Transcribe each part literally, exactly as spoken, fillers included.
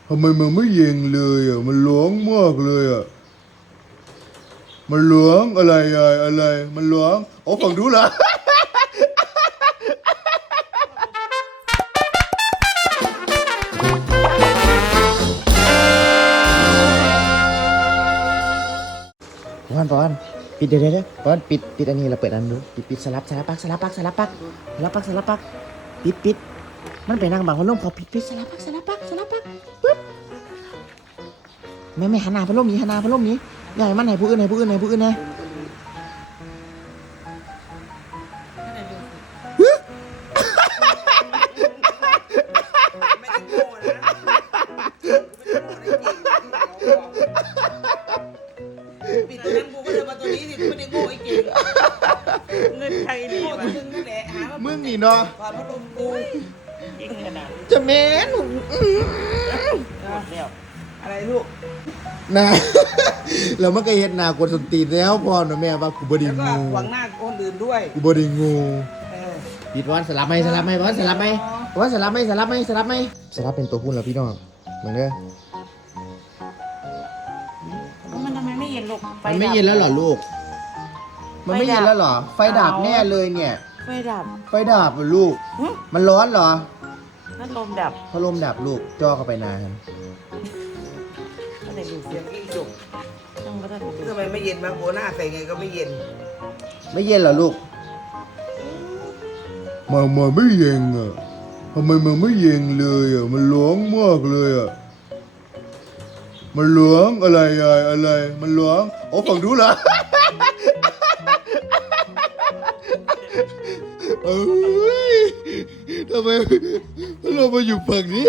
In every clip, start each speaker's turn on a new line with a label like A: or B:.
A: ทำไมมันไม่เย็นเลยอ่ะมันร้องมากเลยอ่ะมันร้องอะไรอ่ะอะไรมันร้องโอ้ฟังดูละ
B: ปอนปอนปิดเดี๋ยวเดี๋ยวปอนปิดปิดอันนี้เราเปิดอันดูปิดปิดสลับสลับปักสลับปักสลับปักสลับปักสลับปักปิดปิดมันไปนั่งบังพัดลมเขาปิดปิดสลับปักสลับปักสลับปักปึ๊บแม่แม่หันหน้าพัดลมนี้หันหน้าพัดลมนี้อย่าให้มันให้ผู้อื่นให้ผู้อื่นให้ผู้อื่นนะ
C: ปิดตัวนั้นกูก็เดินมาตัวนี้สิไม่ได้โง่ไอ้เก่งเงินไทยนี่วะมึงนั่นแหละหามา
B: มึงนี่เนาะ
C: พาพัดลมกู
D: ยิงขนาด
B: จะแม่น
D: แล้ว
C: อะไรลูก
B: นะแล้วมันก็เฮ็ดหน้ากวนสนตีนแล้วพ่อนะแม่ว่ากูบ่ได้
C: แล้วก็
B: งู
C: หวังหน้าคนอื่นด้วย
B: กูบ่ได้งู
C: เออ
B: ปิดวันสลับไหมสลับไหมวันสลับไหมวันสลับไหมสลับไหมสลับไหมสลับเป็นตัวพูดแล้วพี่น้องเหมือนเด้อ
D: มันทำไมไม่เย็นลูก
B: มันไม่เย็นแล้วเหรอลูก มันไม่เย็นแล้วเหรอ ไฟดับแน่เลยเนี่ย
D: ไฟดับ
B: ไฟดับเหรอลูก
D: หึ
B: มันร้อนเหรอ
D: นั่นลมดับ
B: พัดลมดับลูกจ่อเข้าไปนาน
D: ก็เลยดู
C: เสียงอีสุก
D: ต้องก็ได้ดู
C: ทำไมไม่เย็นบ้างโอหน้าใส่ไงก็ไม่เย็น
B: ไม่เย็นเหรอลูก
A: มันมันไม่เย็นอ่ะทำไมมันไม่เย็นเลยอ่ะมันร้องมากเลยอ่ะมันร้องอะไรอ่ะอะไรมันร้องโอ้ฟังดูละเอ้ยทำไมเรามาอยู่ฝั่งนี้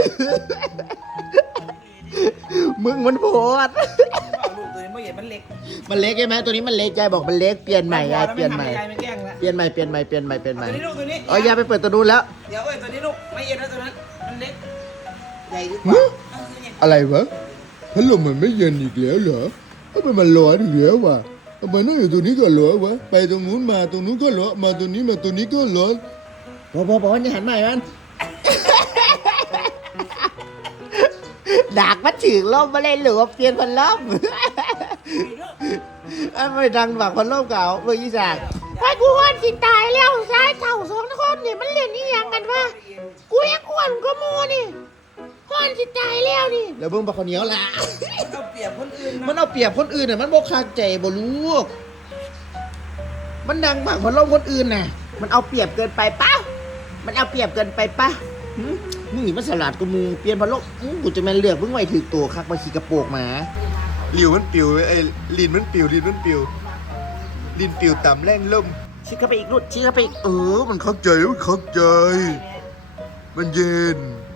B: มึงมันโพด
C: ลูกตัวนี้ไม่เย็นมันเล็ก
B: มันเล็กใช่ไหมตัวนี้มันเล็กยายบอกมันเล็กเปลี่ยนใหม่ยายเปลี่ยนใหม่
C: ยายไม่แกล้งละ
B: เปลี่ยนใหม่เปลี่ยนใหม่เปลี่ยนใหม่เปลี่ยนใหม่
C: ตัวนี้ลูกตัวนี้
B: อ๋อยายไปเปิดตัวนู้นแล้ว
C: เดี๋ยวเอ้ยตัวนี้ลูกไม่เย็นแล้วตัวนั้นมันเล็กใหญ่ดีกว่า
A: อะไรวะพัดลมมันไม่เย็นอีกแล้วเหรอทำไมมันร้อนอีกแล้ววะทำไมนั่งอยู่ตรงนี้ก็ร้อนวะไปตรงนู้นมาตรงนู้นก็ร้อนมาตรงนี้มาตรงนี้ก็ร้อน
B: บอบอบออย่าหันใหม่มัน ดากมันถึงลมมาเลยหรือว่าเปลี่ยนพันลมอันไม่ดังบักพันลมเก่าเมื่อกี้จาก
E: ไปกูอ้วนสิตายแล้วสายเท่าสองคนนี่มันเล่นนี่ยังกันวะกูยังอ้วนก็มูนี่อ้วนสิตายแล้วนี่
B: แล้วเบิ่งบักข้าวเหนียวละ
C: มันเอาเปรียบคนอื่น
B: มันเอาเปรียบคนอื่นน่ะมันบ่คาใจบ่ลูกมันดังบักพันลมคนอื่นน่ะ มันเอาเปรียบเกินไปปะมันเอาเปรียบเกินไปปะหึมึงนี่มันสลัดกูมึงเปลี่ยนพันลมอื้อกูจะแม่นเลือกมึงไว้ถือตัวคักมาขี่กระโปรงหมา
A: หลิวมันปิวไอ้ลินมันปิวลินมันปิวลินปิวต่ำแรงลม
B: ชิดเข้าไปอีกลูกชิดเข้าไปอีกเออมัน
A: เข้าใจมันเข้าใจ มันเย็น